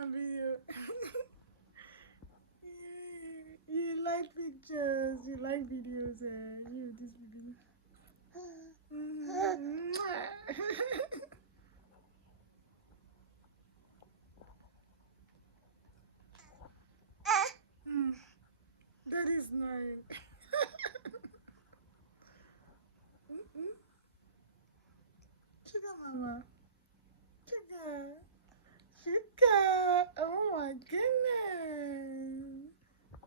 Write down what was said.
a video. You like pictures, you like videos, you this video. That is nice. Sugar mama. Sugar. Sugar. Oh my goodness.